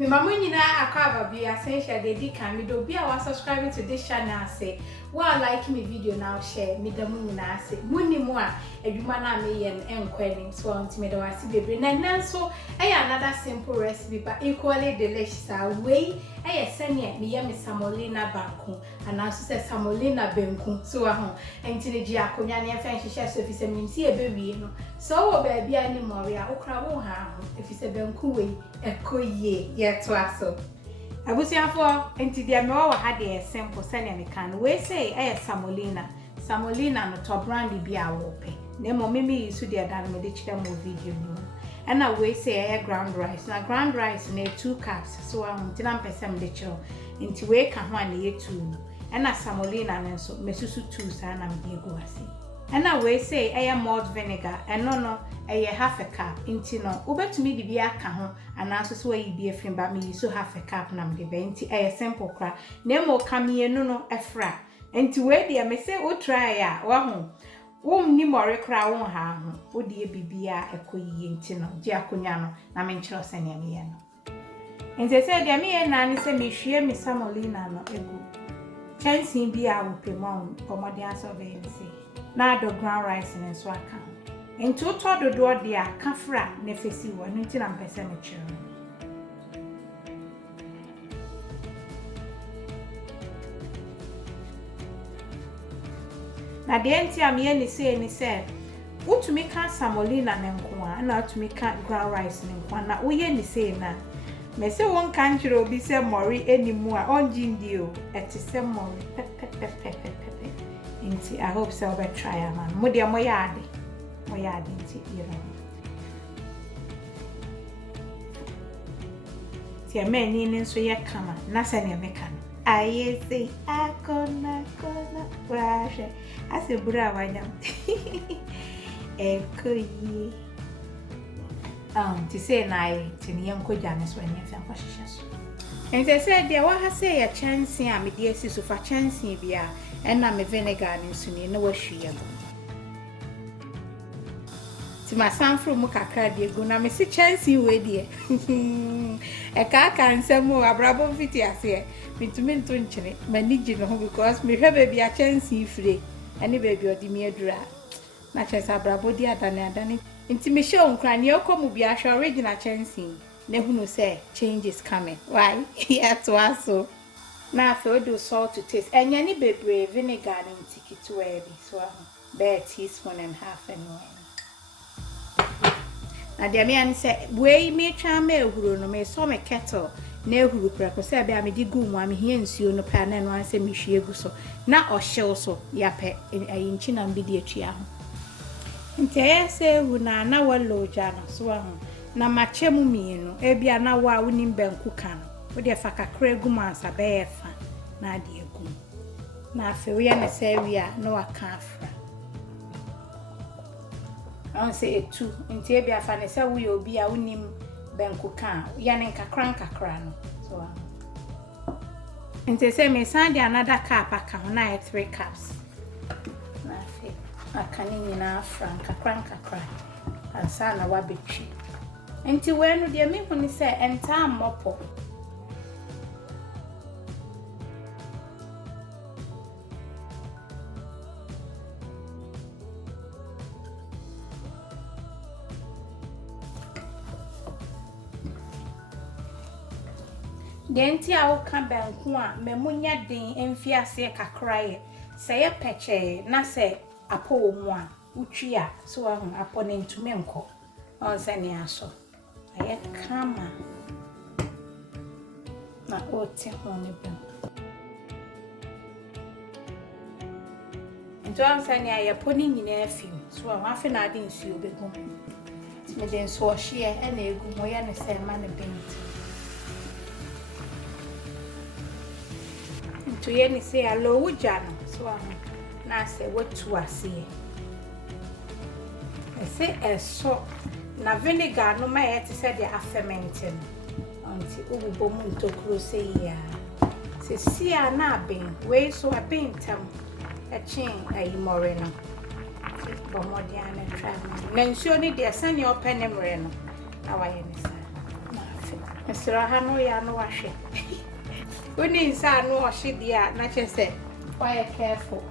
Me mama nyina akwa bi essential dey di kan me do bi a wa subscribe to this channel say wa like me video now share me da mu nyina say munni mu a adwuma na me ye enkwani so on me da wasi bebre na nanso another simple recipe but equally delicious way sene me ye me Semolina Banku and also say Semolina Banku so ho entine ji akonya na fa nhihye so fi se mimsi ebewie no so wo ba bia ni mo ya okra wo ha ho fi se banku we ekoye to aso abusiafo enti dia me wa ha de simple sene me kan we say Semolina no to brand bi a wo pe na mo mimi isu de dan me de kire mo video ni and na we say ground rice na ground rice na 2 cups so enti na mpese me de kire enti we ka ho na ye 2 and na Semolina na so mesusu 2 sa na me de egu ase and na we say malt vinegar and no half a cup inti no ubetumi bibi aka ho anaso so yi bi afrim ba me so half a cup na me be inti simple kra na mo kamienu no efra inti we dia me say o try a wa ho wo ni more kra wo ha ho wo die bibia ekoyi inti no ji akonya no na me nkyero se ne me ye no inti say dia me ye na ni se me hwie me Semolina no egu chansin bi a wo pemon komodi aso be ni say na do ground rice and so aka enti o to dodo de aka fra na fesi wo no nti na mpese me kire na de enti am ye ni se utumi ka Semolina ne nko a na utumi ka ground rice ne nko na wo ye ni se na me se won kan kire obi se mori enimu a onji ndio eti se mori inti I hope so be try man mo dia mo yade inti ti ameni ni nso ye kama na se ne meka no aye say akona washe ase bura wanyam ekoyi ti say na ti ni yanko jane so anya fa kwahihye so enti say dia wa ha say ya chance a me dia si so fa chance bia na me vinegar ni suni na wahwie go ti ma sanfro mu kakra de go na me si chance we de ka nsem o abrabo fiti ase mitumi nto nkyere manigi no ho because me hwe baby a chance free ani baby odi me adura na chance abrabo di adane nti me show nkra ne okomu bia hwe original chance na hunu say change is coming why to aso na fe do salt to taste enya ni bebre vinegar ni tikitu e bi so be teaspoon and half na dia me an say we me twa ma ehuro no me so me kettle na ehuro preko say be am di gu mu am hia nsuo no pa na no an say me hwie gu so na o hyew so ya pe ayi nchi na mbi di atua ho nti ya say hu na wallo ja no so na mache mu mienu e bia na wa unim banku kan wo de fa kakra gu mansa be fa na de egu na afi we na say we a na wa ka afra on say etu nti e bia fa ne say we obi a unim banku kan ya ne kakra no so nti say me sand another cup aka ho na 3 cups na afi akani nyina afra kakra ansa na wa betwi enti we no de me huni say enta mopo denti a woka banku a memunya den emfiase kakra ye say peche na say apo mu a utwi a so ahun apo ne ntumi nko on se ne aso aye kama na oti ho ne ben nto am se ne aye po ni nyina afim so ahun afi na ade nsuo begu me den so hye e na egu mo ye ne se ma ne benti to ye ni say alo wuja no so na say watu ase say eso na vinegar no ma yet say the fermenting until ububo mu ntokro say ya se sia na ben we so abentam a chin ayi more no bo modia na try na nsuo ni de sane open emre no na wa ye ni sa Esra ha no ya no wahwe. Oni nsa no ohye dia na chese. Why careful.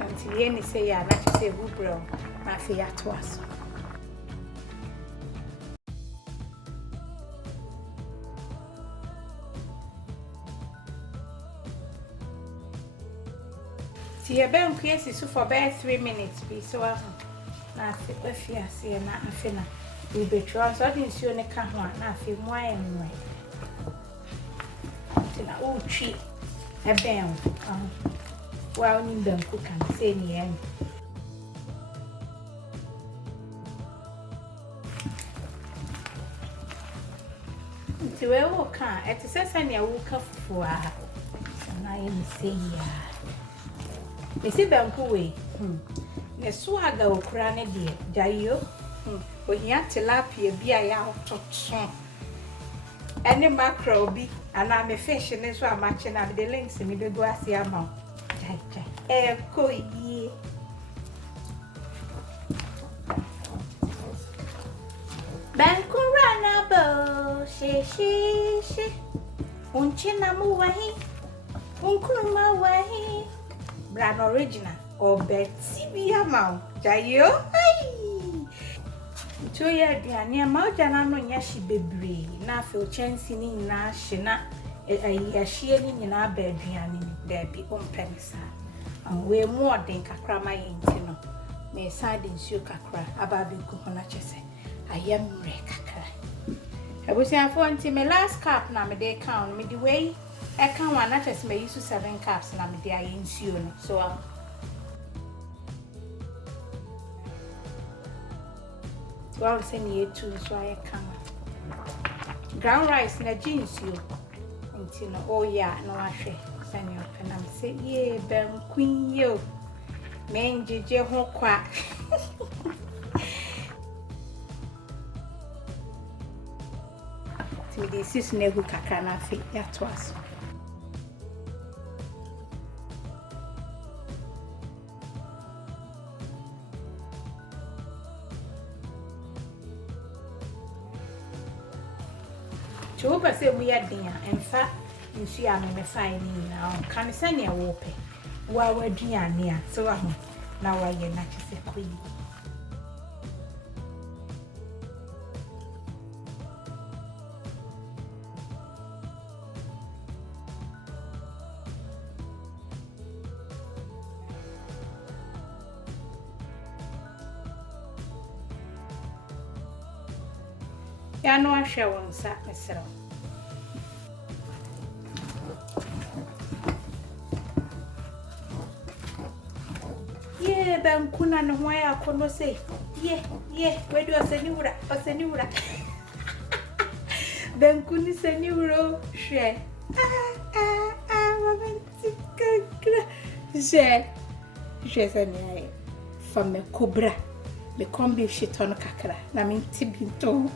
Until you say ya na chese bubro na fe ya to aso. See a bank yes is for about 3 minutes be so na fe afia se na afena. We be try so dey nsuo ne ka ho na afi mu ayenwe tina o twi e ben wa oni banku kan say ni en ti we wo kan e ti sesa ne wo ka fufu a na ye ni say ya esi banku we ne so aga okura ne de jayo ohia tilapia bi a ya toton ene mackerel bi ana me fish ne so amache na the links me do ase ama jai ko yi banku rana bo she unchina mu wahi unkuruma wahi brand original or beti bi ama jayo to ya aduane ma ojana no nya hye bebre na afi chansi ni nyina hye na ahye ni nyina ba aduane ni da bi ompensa we mu odin kakra ma yenti no me side nsuo kakra aba be ku ho na chese ayam re kakra abusia fo nti me last cup na me dey count me di way e kan wa na chese me use 7 cups na me dey ayensuo no so well, send you two so I come. Ground rice na jeans you. Until no, oh yeah, no I say. Send you and I'm say, yeah, ben queen you. Men jeje ho kwa. See this is never kakana fit ya twas. Choba say we are there and fa nsu ya me fine ni na kan se ne wo pe wa waduane a so wa ho na wa ye na chese koyi ya no ahwe won sa mesero ye banku na no ho ya kono say ye we do oseni wura banku ni seni wuro hwe romantic kakra je seni ai fa me cobra me kombi shiton kakra na me tibinto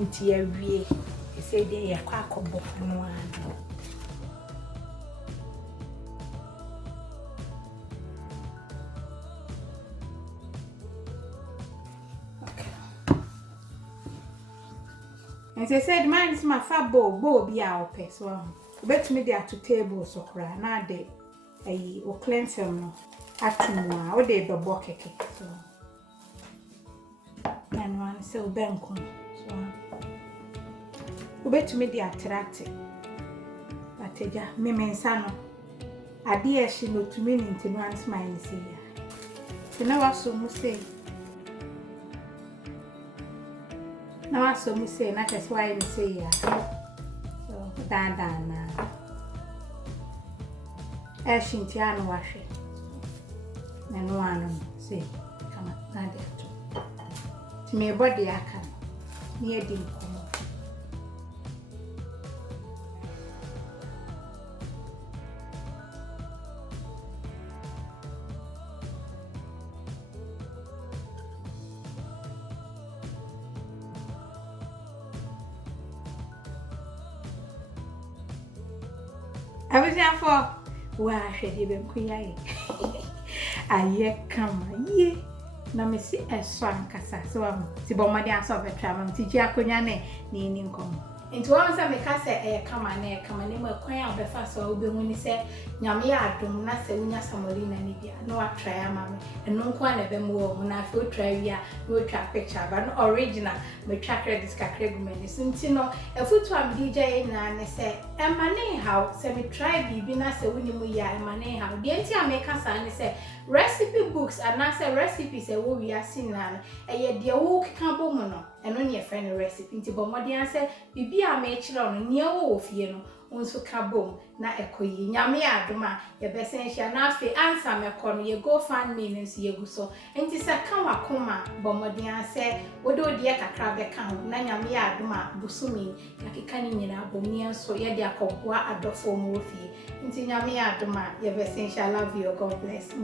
nti ya wie ese de ya kwa akobo no ano and they said mine is my fat bowl be out pe so bet me there to table so kra na de ayi o clean film no atumu a o de be bo keke so and one so banku so bet me there attract ateja me mensa no ade e hye no tumi ni ntinu ans mine say ya so na waso mu say na waso mu say na kese why me say ya so dada na e shinti anu wahwe na no anu say kama na de to ti me body aka ni edi nkomo I was there for wa hwede banku yae aye kama ye na me si eso ankasa so am ti bomade aso betwa mam ti ji akonya ne ni nkom nti won se me ka se kama ne mo kwan a befa so obehu ni se nyame ya adom na se unya Semolina ni bia no atry ama me eno nko na be mo wo na afi o try wi a no twa picture ba no original me twa credit kakra gumani so nti no efutu am DJ na ne se emane how se me try bibi na se woni mu ya emane how de nti am ka sa ne se recipe books and na se recipes e wo wi asin na eye de wo keka bo mu no eno ne e friend recipe nti bo modi an se bibi a me kire no ne wo ofie no unso kabom na ekoyi nyame adoma ye besenhia na afi answer mekọ no ye gofundme nso ye guso enti se ka wakoma bomodin ase wodo de kakra be ka ho na nyame adoma busumi yakeka ni nyina bomni nso ye de akọkwa adofo mu ofie enti nyame adoma ye besenhia love you, God bless.